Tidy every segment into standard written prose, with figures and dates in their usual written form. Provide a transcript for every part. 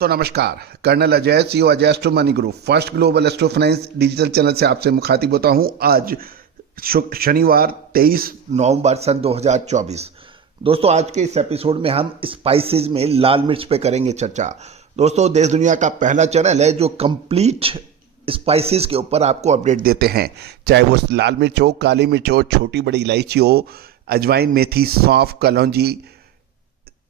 तो नमस्कार, colonel Ajay, CEO Ajay astro money group first global astro finance digital channel से आपसे मुखातिब होता हूं। आज शनिवार 23 नवंबर सन 2024। दोस्तों, आज के इस एपिसोड में हम स्पाइसेस में लाल मिर्च पे करेंगे चर्चा। दोस्तों, देश दुनिया का पहला चैनल है जो कंप्लीट स्पाइसेस के ऊपर आपको अपडेट देते हैं, चाहे वो लाल मिर्च हो, काली मिर्च हो, छोटी बड़ी इलायची हो, अजवाइन, मेथी, सौंफ, कलौंजी,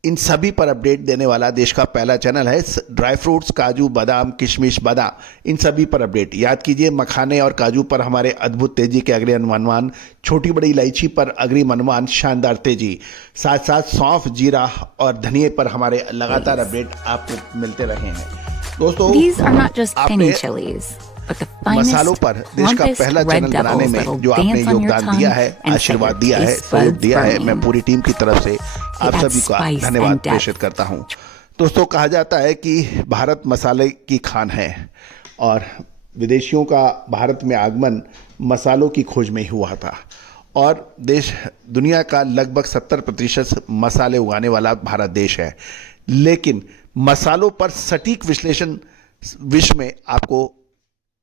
इन सभी पर अपडेट देने वाला देश का पहला चैनल है। ड्राई फ्रूट्स, काजू, बादाम, किशमिश, बादाम, इन सभी पर अपडेट। याद कीजिए, मखाने और काजू पर हमारे अद्भुत तेजी के अग्रिम अनुमान, छोटी बड़ी इलायची पर अग्रिम अनुमान, शानदार तेजी, साथ साथ सौंफ, जीरा और धनिए पर हमारे लगातार अपडेट आपको मिलते रहे हैं। दोस्तों, These are not just penny आपने chilies, but the मसालों finest, पर देश का plumpest पहला red चैनल बनाने devils में that'll जो आपने dance on your योगदान tongue दिया है, and set your आशीर्वाद दिया है, taste सहयोग buds दिया है, burning. मैं पूरी टीम की तरफ से आप It adds सभी का spice धन्यवाद and depth. प्रेषित करता हूं। दोस्तों, कहा जाता है कि भारत मसाले की खान है और विदेशियों का भारत में आगमन मसालों की खोज में ही हुआ था और देश दुनिया का लगभग 70% मसाले उगाने वाला भारत देश है। लेकिन मसालों पर सटीक विश्लेषण विश्व में आपको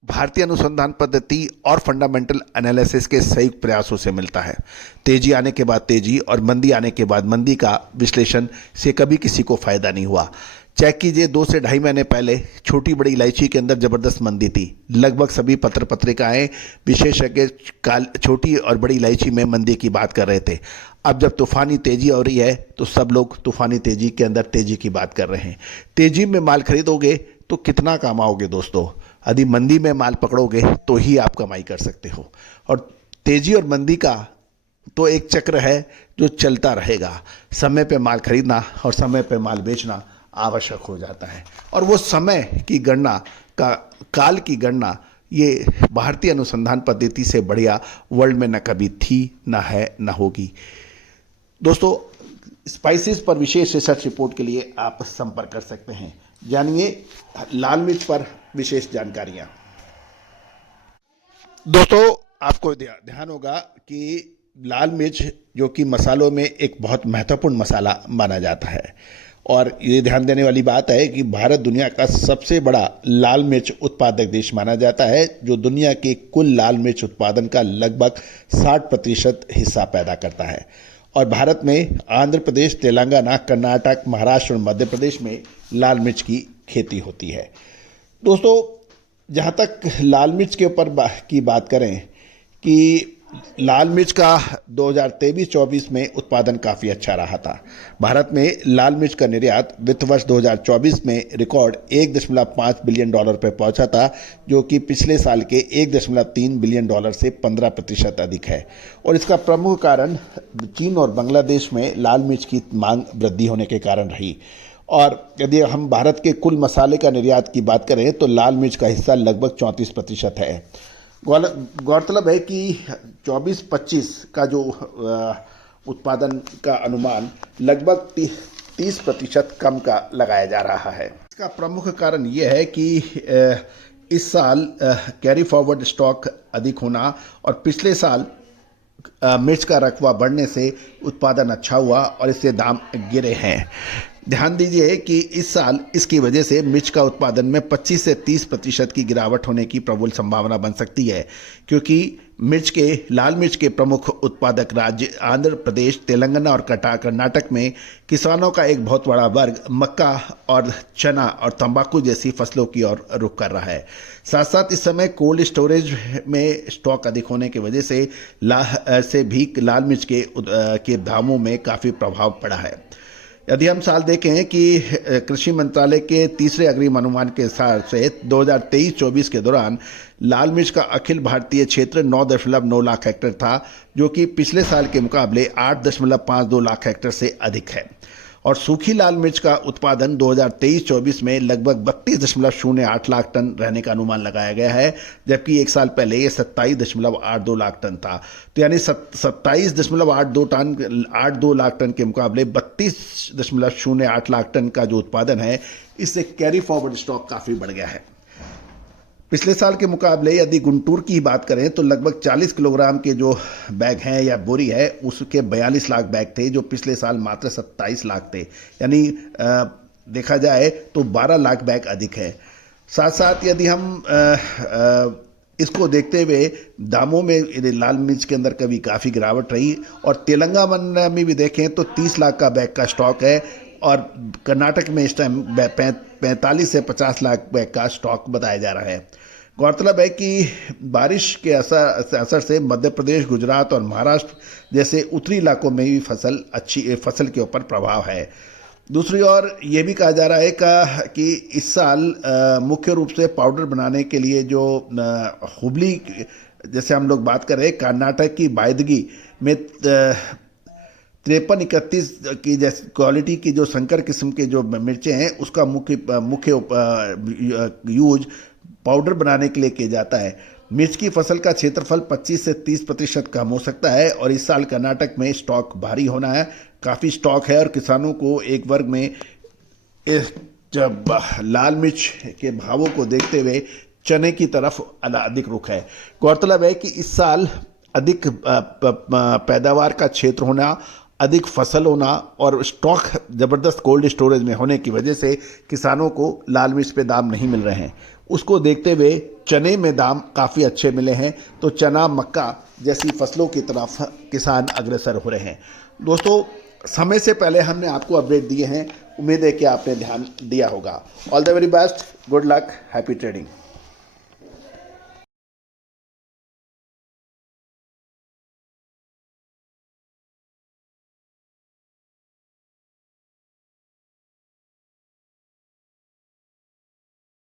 भारतीय अनुसंधान पद्धति और फंडामेंटल एनालिसिस के संयुक्त प्रयासों से मिलता है। तेजी आने के बाद तेजी और मंदी आने के बाद मंदी का विश्लेषण से कभी किसी को फायदा नहीं हुआ। चेक कीजिए, 2 से ढाई महीने पहले छोटी बड़ी इलायची के अंदर जबरदस्त मंदी थी। लगभग सभी पत्र पत्रिकाएं, विशेषज्ञ छोटी और बड़ी इलायची में मंदी की बात कर रहे थे। अब जब तूफानी तेजी हो रही है तो सब लोग तूफानी तेजी के अंदर तेजी की बात कर रहे हैं। तेजी में माल खरीदोगे तो कितना कमाओगे दोस्तों? यदि मंदी में माल पकड़ोगे तो ही आप कमाई कर सकते हो। और तेजी और मंदी का तो एक चक्र है जो चलता रहेगा। समय पे माल खरीदना और समय पे माल बेचना आवश्यक हो जाता है और वो समय की गणना काल की गणना ये भारतीय अनुसंधान पद्धति से बढ़िया वर्ल्ड में न कभी थी, न है, न होगी। दोस्तों, स्पाइसेस पर विशेष रिसर्च रिपोर्ट के लिए आप संपर्क कर सकते हैं। जानिए लाल मिर्च पर विशेष जानकारियां। दोस्तों, आपको ध्यान होगा कि लाल मिर्च जो कि मसालों में एक बहुत महत्वपूर्ण मसाला माना जाता है और ये ध्यान देने वाली बात है कि भारत दुनिया का सबसे बड़ा लाल मिर्च उत्पादक देश माना जाता है, जो दुनिया के कुल लाल मिर्च उत्पादन का लगभग 60% हिस्सा पैदा करता है। और भारत में आंध्र प्रदेश, तेलंगाना, कर्नाटक, महाराष्ट्र और मध्य प्रदेश में लाल मिर्च की खेती होती है। दोस्तों, जहाँ तक लाल मिर्च के ऊपर की बात करें कि लाल मिर्च का 2023-24 में उत्पादन काफ़ी अच्छा रहा था। भारत में लाल मिर्च का निर्यात वित्त वर्ष 2024 में रिकॉर्ड $1.5 बिलियन पर पहुंचा था, जो कि पिछले साल के $1.3 बिलियन से 15% अधिक है। और इसका प्रमुख कारण चीन और बांग्लादेश में लाल मिर्च की मांग वृद्धि होने के कारण रही। और यदि हम भारत के कुल मसाले का निर्यात की बात करें तो लाल मिर्च का हिस्सा लगभग 34% है। गौरतलब है कि 24-25 का जो उत्पादन का अनुमान लगभग 30% कम का लगाया जा रहा है। इसका प्रमुख कारण यह है कि इस साल कैरी फॉरवर्ड स्टॉक अधिक होना और पिछले साल मिर्च का रकबा बढ़ने से उत्पादन अच्छा हुआ और इससे दाम गिरे हैं। ध्यान दीजिए कि इस साल इसकी वजह से मिर्च का उत्पादन में 25 से 30% की गिरावट होने की प्रबल संभावना बन सकती है, क्योंकि लाल मिर्च के प्रमुख उत्पादक राज्य आंध्र प्रदेश, तेलंगाना और कर्नाटक में किसानों का एक बहुत बड़ा वर्ग मक्का और चना और तंबाकू जैसी फसलों की ओर रुख कर रहा है। साथ साथ इस समय कोल्ड स्टोरेज में स्टॉक अधिक होने की वजह से भी लाल मिर्च के दामों में काफ़ी प्रभाव पड़ा है। यदि हम साल देखें कि कृषि मंत्रालय के तीसरे अग्रिम अनुमान के हिसाब से 2023-24 के दौरान लाल मिर्च का अखिल भारतीय क्षेत्र 9.9 लाख हेक्टेयर था, जो कि पिछले साल के मुकाबले 8.52 लाख हेक्टेयर से अधिक है। और सूखी लाल मिर्च का उत्पादन 2023-24 में लगभग 32.08 लाख टन रहने का अनुमान लगाया गया है, जबकि एक साल पहले ये 27.82 लाख टन था। तो यानी 27.82 लाख टन के मुकाबले 32.08 लाख टन का जो उत्पादन है, इससे कैरी फॉरवर्ड स्टॉक काफ़ी बढ़ गया है। पिछले साल के मुकाबले यदि गुंटूर की बात करें तो लगभग 40 किलोग्राम के जो बैग हैं या बोरी है, उसके 42 लाख बैग थे, जो पिछले साल मात्र 27 लाख थे। यानी देखा जाए तो 12 लाख बैग अधिक है। साथ साथ यदि हम इसको देखते हुए दामों में लाल मिर्च के अंदर कभी काफ़ी गिरावट रही, और तेलंगाना में भी देखें तो 30 लाख का बैग का स्टॉक है, और कर्नाटक में इस टाइम 45 से 50 लाख बैग का स्टॉक बताया जा रहा है। गौरतलब है कि बारिश के असर से मध्य प्रदेश, गुजरात और महाराष्ट्र जैसे उत्तरी इलाकों में भी फसल के ऊपर प्रभाव है। दूसरी ओर ये भी कहा जा रहा है कि इस साल मुख्य रूप से पाउडर बनाने के लिए जो हुबली, जैसे हम लोग बात कर रहे हैं, कर्नाटक की बायदगी में 53-31 की जैसी क्वालिटी की जो संकर किस्म के जो मिर्चें हैं उसका मुख्य यूज पाउडर बनाने के लिए किया जाता है। मिर्च की फसल का क्षेत्रफल 25 से 30% कम हो सकता है, और इस साल कर्नाटक में स्टॉक भारी होना है, काफ़ी स्टॉक है, और किसानों को एक वर्ग में जब लाल मिर्च के भावों को देखते हुए चने की तरफ अधिक रुख है। गौरतलब है कि इस साल अधिक पैदावार का क्षेत्र होना, अधिक फसल होना और स्टॉक ज़बरदस्त कोल्ड स्टोरेज में होने की वजह से किसानों को लाल मिर्च पे दाम नहीं मिल रहे हैं। उसको देखते हुए चने में दाम काफ़ी अच्छे मिले हैं, तो चना, मक्का जैसी फसलों की तरफ किसान अग्रसर हो रहे हैं। दोस्तों, समय से पहले हमने आपको अपडेट दिए हैं, उम्मीद है कि आपने ध्यान दिया होगा। All the very best, good luck, happy trading.